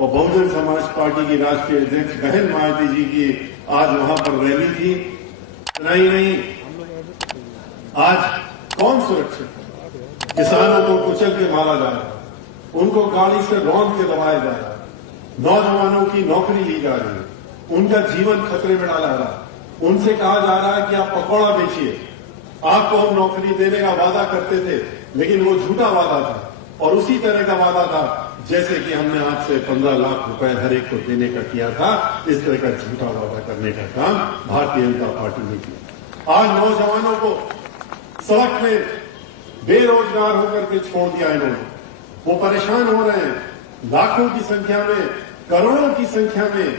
और बहुजन समाज पार्टी की राष्ट्रीय अध्यक्ष बहन मायावती जी की आज वहां पर रैली थी। नहीं, आज कौन सुरक्षित है? किसानों को कुचल के मारा जा रहा है, उनको गाड़ी से रौंद के दबाया जा रहा है, नौजवानों की नौकरी ली जा रही है, उनका जीवन खतरे में डाला जा रहा है। उनसे कहा जा रहा है कि आप पकौड़ा बेचिए, आपको हम नौकरी देने का वादा करते थे, लेकिन वो झूठा वादा था और उसी तरह का वादा था जैसे कि हमने आपसे 15 लाख रुपए हर एक को देने का किया था। इस तरह का झूठा वादा करने का काम भारतीय जनता पार्टी ने किया। आज नौजवानों को सड़क में बेरोजगार होकर के छोड़ दिया इन्होंने। वो परेशान हो रहे हैं, लाखों की संख्या में, करोड़ों की संख्या में।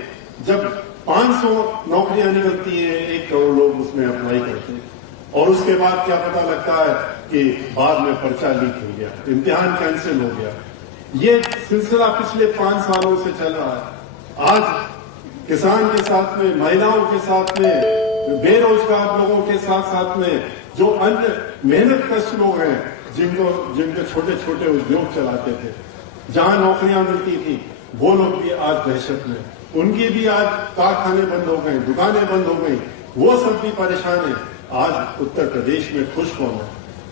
जब 500 नौकरियां निकलती है, 1 करोड़ लोग उसमें अप्लाई करते हैं और उसके बाद क्या पता लगता है कि बाद में पर्चा लीक हो गया, इम्तिहान कैंसिल हो गया। ये सिलसिला पिछले 5 सालों से चल रहा है। आज किसान के साथ में, महिलाओं के साथ में, बेरोजगार लोगों के साथ में जो अन्य मेहनत कश लोग हैं, जिनके छोटे छोटे उद्योग चलाते थे, जहां नौकरियां मिलती थी, वो लोग भी आज दहशत में, उनकी भी आज कारखाने बंद हो गए, दुकानें बंद हो गई, वो सब भी परेशान है। आज उत्तर प्रदेश में खुश कौन है?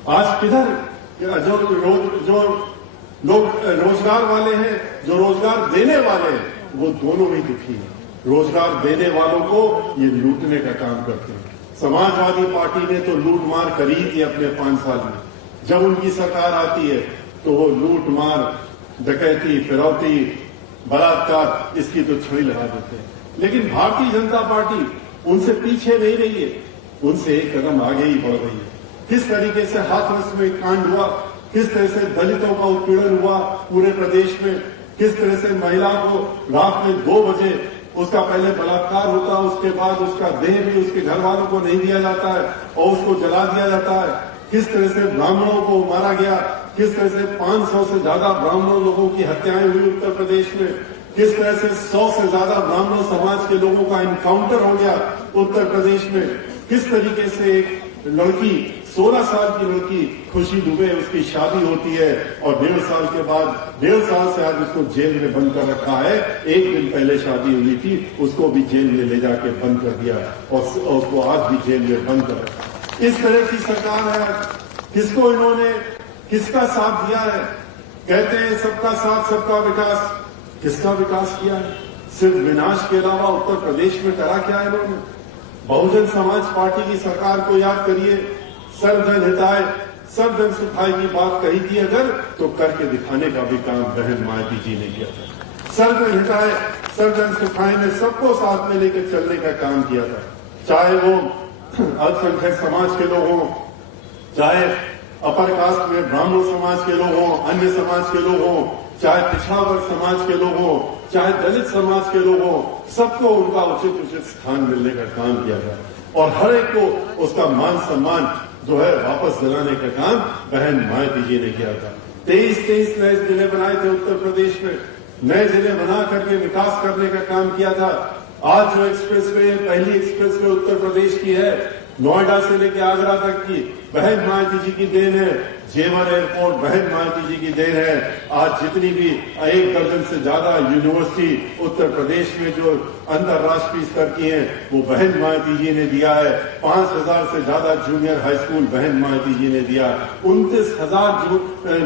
आज किधर जो लोग रोजगार वाले हैं, जो रोजगार देने वाले हैं, वो दोनों ही दुखी हैं। रोजगार देने वालों को ये लूटने का काम करते हैं। समाजवादी पार्टी ने तो लूट मार करी थी अपने 5 साल में। जब उनकी सरकार आती है तो वो लूट मार, डकैती, फिरौती, बलात्कार, इसकी तो छड़ी लगा देते हैं। लेकिन भारतीय जनता पार्टी उनसे पीछे नहीं रही है, उनसे एक कदम आगे ही बढ़ रही है। किस तरीके से हाथरस में कांड हुआ, किस तरह से दलितों का उत्पीड़न हुआ पूरे प्रदेश में, किस तरह से महिला को रात में 2 बजे उसका पहले बलात्कार होता है, उसके बाद उसका देह भी उसके घर वालों को नहीं दिया जाता है और उसको जला दिया जाता है। किस तरह से ब्राह्मणों को मारा गया, किस तरह से 500 से ज्यादा ब्राह्मण लोगों की हत्याएं हुई उत्तर प्रदेश में, किस तरह से 100 से ज्यादा ब्राह्मण समाज के लोगों का एनकाउंटर हो गया उत्तर प्रदेश में। किस तरीके से एक लड़की, 16 साल की लड़की खुशी दुबे, उसकी शादी होती है और 1.5 साल के बाद, 1.5 साल से आज उसको जेल में बंद कर रखा है। 1 दिन पहले शादी हुई थी, उसको भी जेल में ले जाके बंद कर दिया और उसको आज भी जेल में बंद कर रखा। इस तरह की सरकार है। किसको इन्होंने, किसका साथ दिया है? कहते हैं सबका साथ सबका विकास। किसका विकास किया है? सिर्फ विनाश के अलावा उत्तर प्रदेश में करा क्या है इन्होंने? बहुजन समाज पार्टी की सरकार को याद करिए, सर्वजन हिताय, सर्वजन सुखाय की बात कही थी अगर, तो करके दिखाने का भी काम बहन मायावती जी ने किया था। सर्वजन हिताय, सर्वजन सुखाय में सबको साथ में लेकर चलने का काम किया था। चाहे वो अल्पसंख्यक समाज के लोग हों, चाहे अपर कास्ट में ब्राह्मण समाज के लोग हों, अन्य समाज के लोग हों, चाहे पिछड़ा वर्ग समाज के लोग हों, चाहे दलित समाज के लोग हों, सबको उनका उचित स्थान मिलने का काम किया था और हर एक को उसका मान सम्मान जो है वापस दिलाने का काम बहन मायावती जी ने किया था। 23 नए जिले बनाए थे उत्तर प्रदेश में, नए जिले बना करके विकास करने का काम किया था। आज जो एक्सप्रेसवे, पहली एक्सप्रेसवे उत्तर प्रदेश की है, नोएडा से लेकर आगरा तक की, बहन मायावती जी की देन है। जेवर एयरपोर्ट बहन मायावती जी की देन है। आज जितनी भी 1 दर्जन से ज्यादा यूनिवर्सिटी उत्तर प्रदेश में जो अंतर्राष्ट्रीय स्तर की हैं, वो बहन मायावती जी ने दिया है। 5000 से ज्यादा जूनियर हाई स्कूल बहन मायावती जी ने दिया। 29,000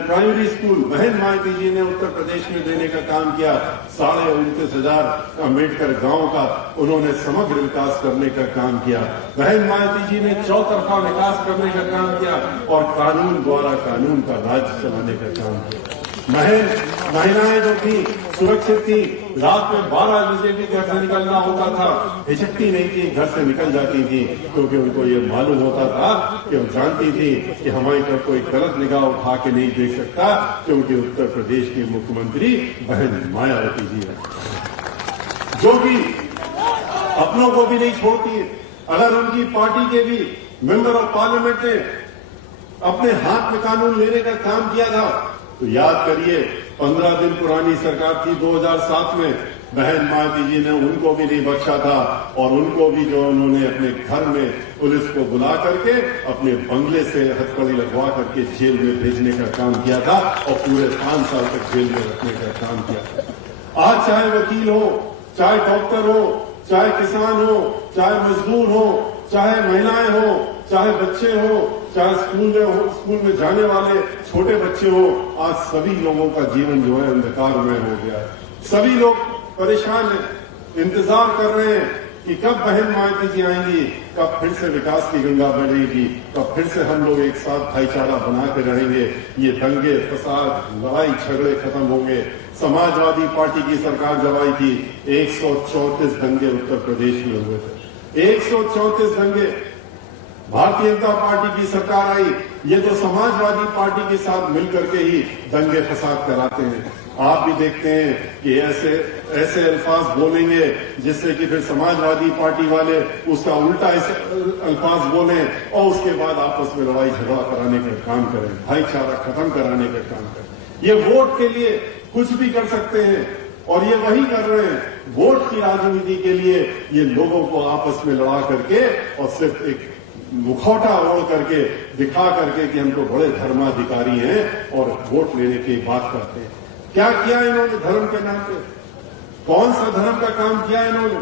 प्राइमरी स्कूल बहन मायावती जी ने उत्तर प्रदेश में देने का काम किया। 29,500 अम्बेडकर गांव का उन्होंने समग्र विकास करने का काम किया। बहन मायावती जी ने चौतरफा विकास करने का काम किया और कानून द्वारा कानून का राज चलाने का काम किया। महिलाएं जो थी सुरक्षित थी, रात में 12 बजे भी घर से निकलना होता था, हिचकती नहीं थी, घर से निकल जाती थी, क्योंकि उनको ये मालूम होता था कि वो जानती थी कि हमारी तरफ कोई गलत निगाह उठा के नहीं देख सकता, क्योंकि उत्तर प्रदेश की मुख्यमंत्री बहन मायावती जी है, जो कि अपनों को भी नहीं छोड़ती है। अगर उनकी पार्टी के भी मेंबर ऑफ पार्लियामेंट ने अपने हाथ में कानून लेने का काम किया था, तो याद करिए 15 दिन पुरानी सरकार थी 2007 में, बहन मायावती जी ने उनको भी नहीं बख्शा था और उनको भी जो उन्होंने अपने घर में पुलिस को बुला करके अपने बंगले से हथकड़ी लगवा करके जेल में भेजने का काम किया था और पूरे 5 साल तक जेल में रखने का काम किया था। आज चाहे वकील हो, चाहे डॉक्टर हो, चाहे किसान हो, चाहे मजदूर हो, चाहे महिलाएं हो, चाहे बच्चे हो, चाहे स्कूल में जाने वाले छोटे बच्चे हो, आज सभी लोगों का जीवन जो है अंधकारमय हो गया है। सभी लोग परेशान हैं, इंतजार कर रहे हैं कि कब बहन मायावती जी आएंगी, कब फिर से विकास की गंगा बढ़ेगी, कब फिर से हम लोग एक साथ भाईचारा बना के रहेंगे, ये दंगे फसाद लड़ाई झगड़े खत्म होंगे। समाजवादी पार्टी की सरकार जब आई थी 134 दंगे उत्तर प्रदेश में हुए थे, 134 दंगे। भारतीय जनता पार्टी की सरकार आई, ये तो समाजवादी पार्टी के साथ मिलकर के ही दंगे फसाद कराते हैं। आप भी देखते हैं कि ऐसे अल्फाज बोलेंगे जिससे कि फिर समाजवादी पार्टी वाले उसका उल्टा अल्फाज बोलें और उसके बाद आपस में लड़ाई झगड़ा कराने का काम करें, भाईचारा खत्म कराने का काम करें। ये वोट के लिए कुछ भी कर सकते हैं और ये वही कर रहे हैं। वोट की राजनीति के लिए ये लोगों को आपस में लड़ा करके और सिर्फ एक मुखौटा ओढ़ करके दिखा करके कि हम तो बड़े धर्माधिकारी हैं और वोट लेने की बात करते हैं। क्या किया इन्होंने धर्म के नाम पे? कौन सा धर्म का काम किया इन्होंने?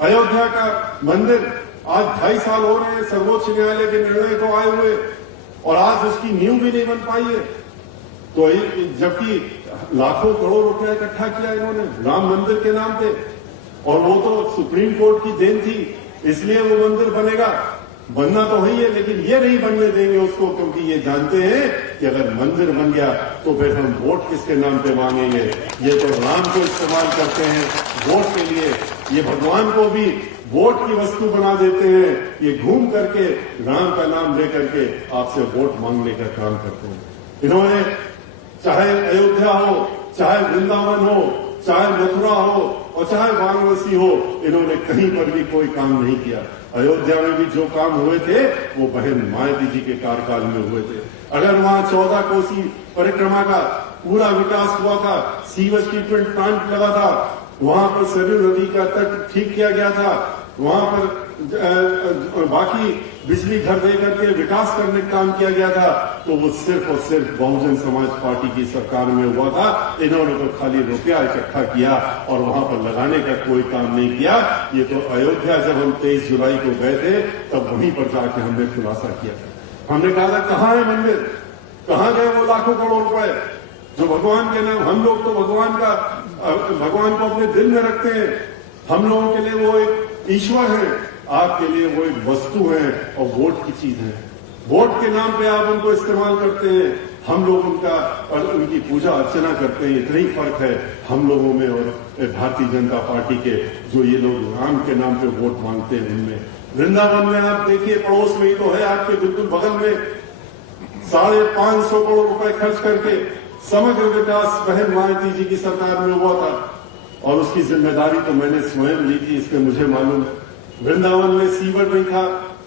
अयोध्या का मंदिर आज 2.5 साल हो रहे हैं सर्वोच्च न्यायालय के निर्णय को आए हुए और आज उसकी नींव भी नहीं बन पाई है। तो जबकि लाखों करोड़ रुपया इकट्ठा किया इन्होंने राम मंदिर के नाम पे और वो तो सुप्रीम कोर्ट की देन थी, इसलिए वो मंदिर बनेगा। बनना तो ही है, लेकिन ये नहीं बनने देंगे उसको, क्योंकि ये जानते हैं कि अगर मंदिर बन गया तो फिर हम वोट किसके नाम पे मांगेंगे। ये तो राम को इस्तेमाल करते हैं वोट के लिए, ये भगवान को भी वोट की वस्तु बना देते हैं। ये घूम करके राम का नाम लेकर के आपसे वोट मांगने का काम करते हैं। इन्होंने चाहे अयोध्या हो, चाहे वृंदावन हो, चाहे मथुरा हो और चाहे वाराणसी हो, इन्होंने कहीं पर भी कोई काम नहीं किया। अयोध्या में भी जो काम हुए थे वो बहन मायावती जी के कार्यकाल में हुए थे। अगर वहां 14 कोसी परिक्रमा का पूरा विकास हुआ था, सीवेज ट्रीटमेंट प्लांट लगा था, वहां पर सरयू नदी का तट ठीक किया गया था, वहां पर बाकी बिजली घर दे करके विकास करने का काम किया गया था, तो वो सिर्फ और सिर्फ बहुजन समाज पार्टी की सरकार में हुआ था। इन्होंने तो खाली रुपया इकट्ठा किया और वहां पर लगाने का कोई काम नहीं किया। ये तो अयोध्या जब हम 23 जुलाई को गए थे तब वहीं पर जाके हमने खुलासा किया था। हमने कहा था कहाँ है मंदिर, कहाँ गए वो लाखों करोड़ रुपए जो भगवान के नाम। हम लोग तो भगवान को अपने दिल में रखते हैं, हम लोगों के लिए वो एक ईश्वर है, आपके लिए वो एक वस्तु है और वोट की चीज है। वोट के नाम पे आप उनको इस्तेमाल करते हैं, हम लोग उनकी पूजा अर्चना करते हैं। इतना ही फर्क है हम लोगों में और भारतीय जनता पार्टी के, जो ये लोग राम के नाम पे वोट मांगते हैं उनमें। वृंदावन में आप देखिए, पड़ोस में ही तो है, आपके बिल्कुल बगल में 550 करोड़ रुपए खर्च करके समग्र विकास बहन मायावती जी की सरकार में हुआ था और उसकी जिम्मेदारी तो मैंने स्वयं ली थी, इसके मुझे मालूम है। वृंदावन में सीवर नहीं था,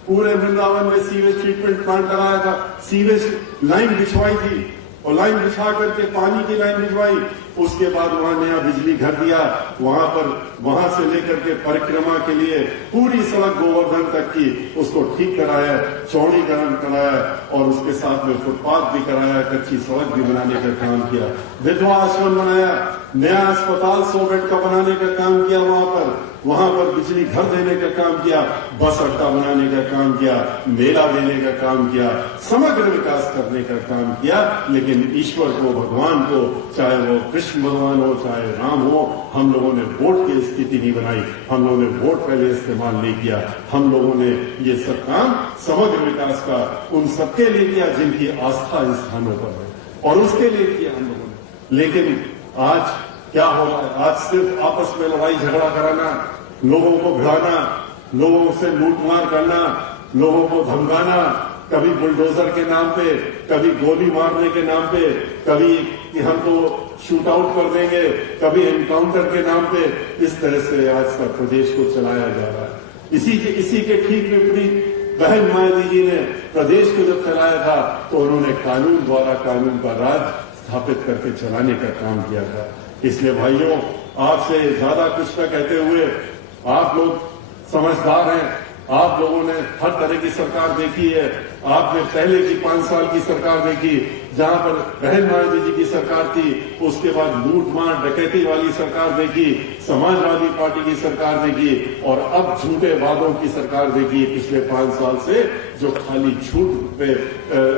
पूरे वृंदावन में सीवेज ट्रीटमेंट प्लांट लगाया था, सीवेज लाइन बिछवाई थी और लाइन बिछा करके पानी की लाइन बिछवाई। उसके बाद वहां नया बिजली घर दिया, वहां से लेकर के परिक्रमा के लिए पूरी सड़क गोवर्धन तक की उसको ठीक कराया, चौड़ीकरण कराया और उसके साथ में फुटपाथ भी कराया, कच्ची सड़क भी बनाने का काम किया, विधवा आश्रम बनाया, नया अस्पताल 100 बेड का बनाने का काम किया, वहां पर बिजली घर देने का काम किया, बस अड्डा बनाने का काम किया, मेला देने का काम किया, समग्र विकास करने का काम किया। लेकिन ईश्वर को, भगवान को, चाहे वो कृष्ण भगवान हो चाहे राम हो, हम लोगों ने वोट की स्थिति नहीं बनाई, हम लोगों ने वोट पहले इस्तेमाल नहीं किया। हम लोगों ने ये सब काम समग्र विकास का उन सबके लिए किया जिनकी आस्था इन स्थानों पर है और उसके लिए किया हम लोगों ने। लेकिन आज क्या हो रहा है? आज सिर्फ आपस में लड़ाई झगड़ा कराना, लोगों को भिड़ाना, लोगों से लूटमार करना, लोगों को धमकाना, कभी बुलडोजर के नाम पे, कभी गोली मारने के नाम पे, कभी कि हम तो शूट आउट कर देंगे, कभी एनकाउंटर के नाम पे, इस तरह से आज का प्रदेश को चलाया जा रहा है। इसी के ठीक विपरीत बहन मायावती जी ने प्रदेश को जब चलाया था तो उन्होंने कानून द्वारा कानून का राज स्थापित करके चलाने का काम किया था। इसलिए भाइयों, आपसे ज्यादा कुछ न कहते हुए, आप लोग समझदार हैं, आप लोगों ने हर तरह की सरकार देखी है, आपने पहले की 5 साल की सरकार देखी, जहां पर बहन मायावती जी की सरकार थी, उसके बाद लूटमार डकैती वाली सरकार देखी, समाजवादी पार्टी की सरकार देखी, और अब झूठे वादों की सरकार देखी पिछले 5 साल से, जो खाली झूठ पे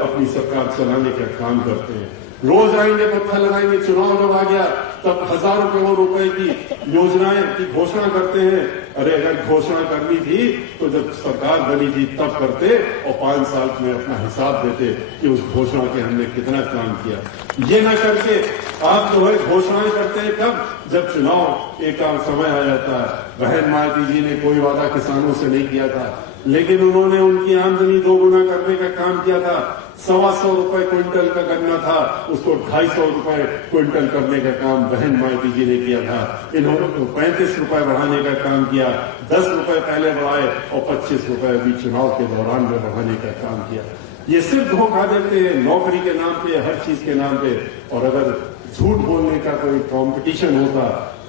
अपनी सरकार चलाने का काम करते हैं। रोज आएंगे, पत्थर लगाएंगे, चुनाव जब आ गया तब हजारों करोड़ रुपए की योजनाएं की घोषणा करते हैं। अरे अगर घोषणा करनी थी तो जब सरकार बनी थी तब करते और 5 साल में अपना हिसाब देते कि उस घोषणा के हमने कितना काम किया। ये न करके आप जो है घोषणाएं करते हैं कब, जब चुनाव एक समय आ जाता है। बहन मायावती जी ने कोई वादा किसानों से नहीं किया था, लेकिन उन्होंने उनकी आमदनी 2 गुना करने का काम किया था। 125 रुपए क्विंटल का गन्ना था, उसको 250 रुपए क्विंटल करने का काम बहन मायावती जी ने किया था। इन्होंने 35 रुपए बढ़ाने का काम किया, 10 रुपए पहले बढ़ाए और 25 रुपए अभी चुनाव के दौरान में बढ़ाने का काम किया। ये सिर्फ धोखा देते हैं नौकरी के नाम पे, हर चीज के नाम पे। और अगर झूठ बोलने का कोई कंपटीशन होता,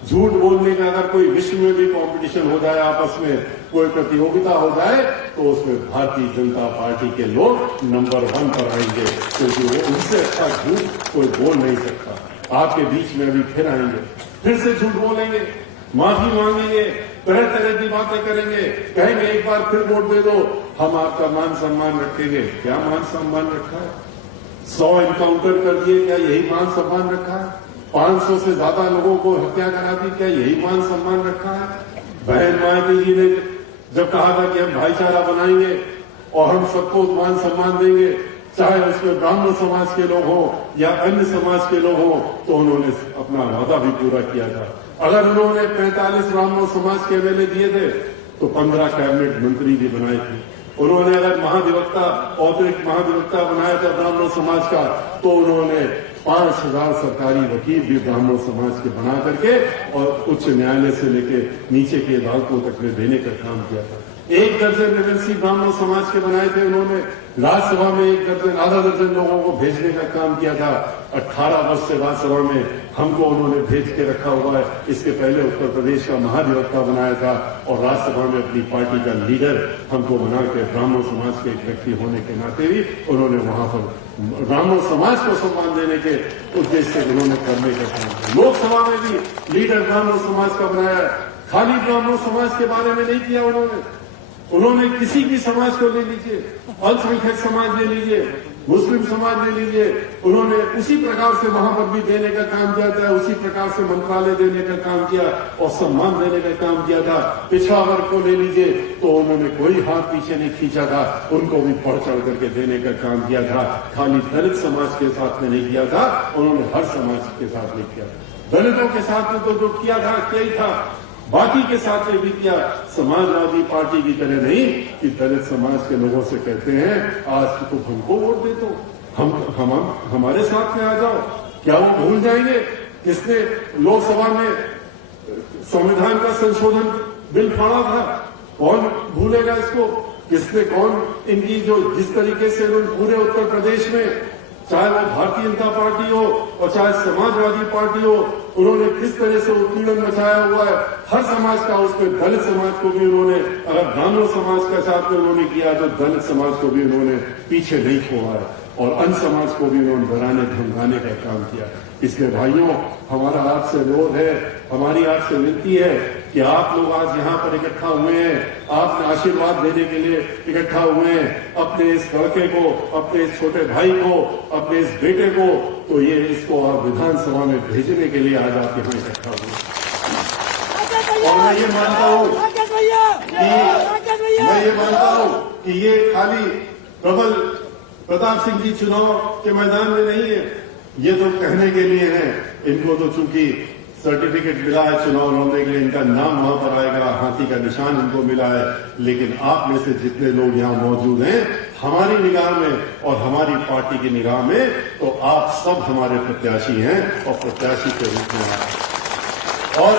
झूठ बोलने का अगर कोई विश्व में भी कंपटीशन हो जाए, आपस में कोई प्रतियोगिता हो जाए, तो उसमें भारतीय जनता पार्टी के लोग नंबर 1 पर आएंगे, क्योंकि वो उनसे अच्छा झूठ कोई बोल नहीं सकता। आपके बीच में अभी फिर आएंगे, फिर से झूठ बोलेंगे, माफी मांगेंगे, तरह तरह की बातें करेंगे, कहेंगे एक बार फिर वोट दे दो, हम आपका मान सम्मान रखेंगे। क्या मान सम्मान रखा है? 100 एनकाउंटर कर दिए, क्या यही मान सम्मान रखा है? 500 से ज्यादा लोगों को हत्या करा दी, क्या यही मान सम्मान रखा है? बहन मायावती जी ने जब कहा था कि हम भाईचारा बनाएंगे और हम सबको मान सम्मान देंगे, चाहे उसमें ब्राह्मण समाज के लोग हों या अन्य समाज के लोग हों, तो उन्होंने अपना वादा भी पूरा किया था। अगर उन्होंने 45 ब्राह्मण समाज के एमएलए दिए थे तो 15 कैबिनेट मंत्री भी बनाए थे। उन्होंने अगर महाधिवक्ता, औद्योगिक महाधिवक्ता बनाया था ब्राह्मण समाज का, तो उन्होंने 5000 सरकारी वकील भी ब्राह्मण समाज के बना करके और उच्च न्यायालय से लेकर नीचे के अदालतों तक में देने का काम किया था। 1 दर्जन एमएलसी ब्राह्मण समाज के बनाए थे उन्होंने। राज्यसभा में 1 दर्जन, आधा दर्जन लोगों को भेजने का काम किया था। 18 वर्ष से राज्यसभा में हमको उन्होंने भेज के रखा हुआ है। इसके पहले उत्तर प्रदेश का महाधिवक्ता बनाया था और राज्यसभा में अपनी पार्टी का लीडर हमको बना के ब्राह्मण समाज के एक व्यक्ति होने के नाते भी उन्होंने वहां पर ब्राह्मण समाज को सम्मान देने के उद्देश्य से उन्होंने करने का काम किया। लोकसभा में भी लीडर ब्राह्मण समाज का बनाया। खाली ब्राह्मण समाज के बारे में नहीं किया उन्होंने किसी भी समाज को ले लीजिए, अल्पसंख्यक समाज ले लीजिए, मुस्लिम समाज ले लीजिए, उन्होंने उसी प्रकार से वहां पर भी देने का काम किया था, उसी प्रकार से मंत्रालय देने का काम किया और सम्मान देने का काम किया था। पिछड़ा वर्ग को ले लीजिए तो उन्होंने कोई हाथ पीछे नहीं खींचा था, उनको भी बढ़ चढ़ करके देने का काम किया था। खाली दलित समाज के साथ में नहीं किया था, उन्होंने हर समाज के साथ नहीं किया। दलितों के साथ में तो जो किया था क्या ही था, बाकी के साथ में भी किया। समाजवादी पार्टी की तरह नहीं कि दलित समाज के लोगों से कहते हैं आज तो हमको वोट दे दो, हम हमारे साथ में आ जाओ। क्या वो भूल जाएंगे किसने लोकसभा में संविधान का संशोधन बिल फाड़ा था? कौन भूलेगा इसको? किसने कौन इनकी जो जिस तरीके से पूरे उत्तर प्रदेश में, चाहे वो भारतीय जनता पार्टी हो और चाहे समाजवादी पार्टी हो, उन्होंने किस तरह से उत्पीड़न मचाया हुआ है हर समाज का। उसमें दलित समाज को भी उन्होंने, अगर ब्राह्मण समाज के साथ में उन्होंने किया तो दलित समाज को भी उन्होंने पीछे नहीं छोड़ा है और अन्य समाज को भी उन्होंने डराने धमकाने का काम किया। इसलिए भाइयों, हमारा आपसे अनुरोध है, हमारी आपसे विनती है कि आप लोग आज यहाँ पर इकट्ठा हुए हैं, आपने आशीर्वाद देने के लिए इकट्ठा हुए हैं अपने इस लड़के को, अपने इस छोटे भाई को, अपने इस बेटे को, तो ये इसको आप विधानसभा में भेजने के लिए आज आप यहाँ इकट्ठा हुए। और मैं ये मानता हूँ कि ये खाली प्रबल प्रताप सिंह जी चुनाव के मैदान में नहीं है, ये तो कहने के लिए है। इनको तो चूंकि सर्टिफिकेट मिला है चुनाव लड़ने के लिए, इनका नाम वहां पर आएगा, हाथी का निशान इनको मिला है। लेकिन आप में से जितने लोग यहाँ मौजूद हैं, हमारी निगाह में और हमारी पार्टी की निगाह में, तो आप सब हमारे प्रत्याशी हैं और प्रत्याशी के रूप में हैं। और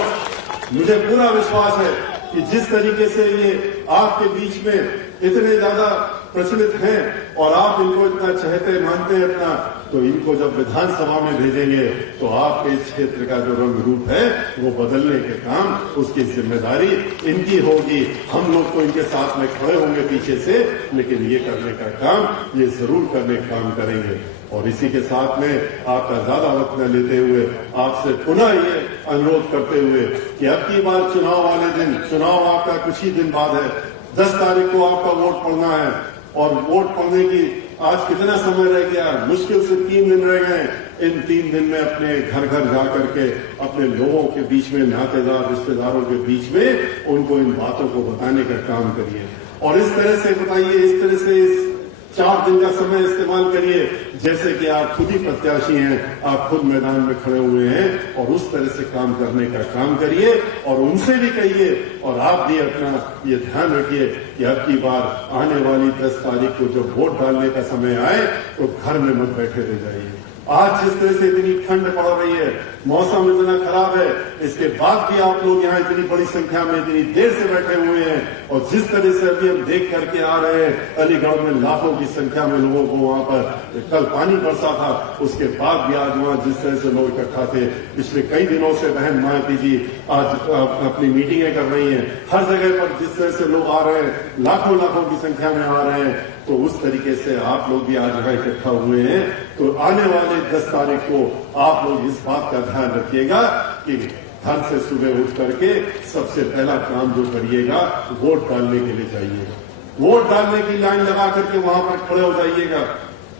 मुझे पूरा विश्वास है कि जिस तरीके से ये आपके बीच में इतने ज्यादा प्रचलित हैं और आप इनको इतना चाहते मानते हैं अपना, तो इनको जब विधानसभा में भेजेंगे तो आपके इस क्षेत्र का जो रंग रूप है वो बदलने के काम, उसकी जिम्मेदारी इनकी होगी। हम लोग तो इनके साथ में खड़े होंगे पीछे से, लेकिन ये करने का काम ये जरूर करने का काम करेंगे। और इसी के साथ में आपका ज्यादा वक्त न लेते हुए आपसे पुनः ये अनुरोध करते हुए कि अब की बार चुनाव वाले दिन, चुनाव आपका कुछ ही दिन बाद है, 10 तारीख को आपका वोट पड़ना है और वोट पड़ने की आज कितना समय रह गया, मुश्किल से 3 दिन रह गए। इन 3 दिन में अपने घर घर जा करके अपने लोगों के बीच में, नातेदार रिश्तेदारों के बीच में उनको इन बातों को बताने का काम करिए और इस तरह से बताइए, इस तरह से इस 4 दिन का समय इस्तेमाल करिए जैसे कि आप खुद ही प्रत्याशी हैं, आप खुद मैदान में खड़े हुए हैं और उस तरह से काम करने का काम करिए और उनसे भी कहिए और आप भी अपना ये ध्यान रखिए कि अब की बार आने वाली 10 तारीख को जब वोट डालने का समय आए तो घर में मत बैठे रह जाइए। आज जिस तरह से इतनी ठंड पड़ रही है, मौसम इतना खराब है, इसके बाद भी आप लोग यहाँ इतनी बड़ी संख्या में इतनी देर से बैठे हुए हैं और जिस तरह से अभी हम देख करके आ रहे हैं अलीगढ़ में लाखों की संख्या में लोगों को वहां पर कल पानी बरसा था, उसके बाद भी आज वहां जिस तरह से लोग इकट्ठा थे। पिछले कई दिनों से बहन मायावती जी आज अपनी मीटिंगें कर रही हैं, हर जगह पर जिस तरह से लोग आ रहे हैं, लाखों लाखों की संख्या में आ रहे हैं, तो उस तरीके से आप लोग भी आज यहाँ इकट्ठा हुए हैं। तो आने वाले 10 तारीख को आप लोग इस बात का ध्यान रखिएगा कि घर से सुबह उठ करके सबसे पहला काम जो करिएगा वोट डालने के लिए जाइएगा। वोट डालने की लाइन लगा करके वहां पर खड़े हो जाइएगा,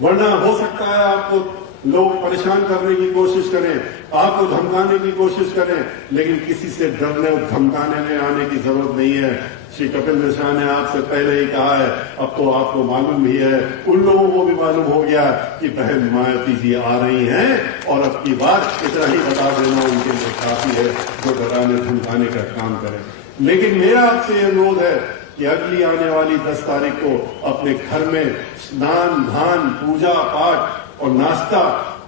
वरना हो सकता है आपको लोग परेशान करने की कोशिश करें, आपको धमकाने की कोशिश करें, लेकिन किसी से डरने और धमकाने में आने की जरूरत नहीं है। श्री कपिल मिश्रा ने आपसे पहले ही कहा है, अब तो आपको मालूम ही है, उन लोगों को भी मालूम हो गया कि बहन मायावती जी आ रही हैं और अब की बार इतना ही बता देना उनके लिए काफी है जो डराने धमकाने का काम करें। लेकिन मेरा आपसे अनुरोध है कि अगली आने वाली 10 तारीख को अपने घर में स्नान ध्यान, पूजा पाठ और नाश्ता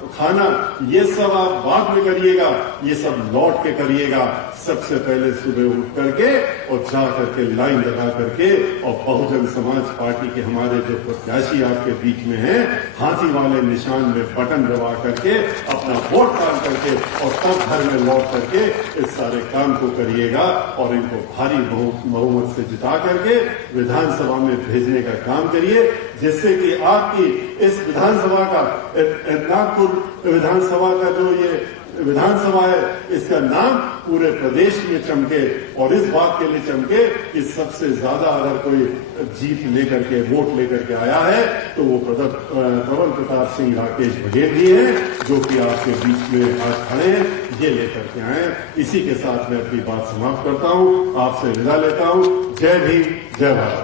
खाना ये सब आप बाद में करिएगा, ये सब लौट के करिएगा। सबसे पहले सुबह उठ करके और जा करके लाइन लगा करके और बहुजन समाज पार्टी के हमारे जो प्रत्याशी आपके बीच में हैं, हाथी वाले निशान में बटन दबा करके अपना वोट डाल करके और तब घर में लौट करके इस सारे काम को करिएगा और इनको भारी बहुमत से जिता करके विधानसभा में भेजने का काम करिए, जिससे कि आपकी इस विधानसभा का, नागपुर विधानसभा का जो ये विधानसभा है, इसका नाम पूरे प्रदेश में चमके और इस बात के लिए चमके कि सबसे ज्यादा अगर कोई जीत लेकर के, वोट लेकर के आया है तो वो प्रबल प्रताप सिंह राकेश बघेल जी हैं, जो कि आपके बीच में आज खड़े हैं, ये लेकर के आए। इसी के साथ मैं अपनी बात समाप्त करता हूं, आपसे विदा लेता हूं। जय भीम, जय भारत।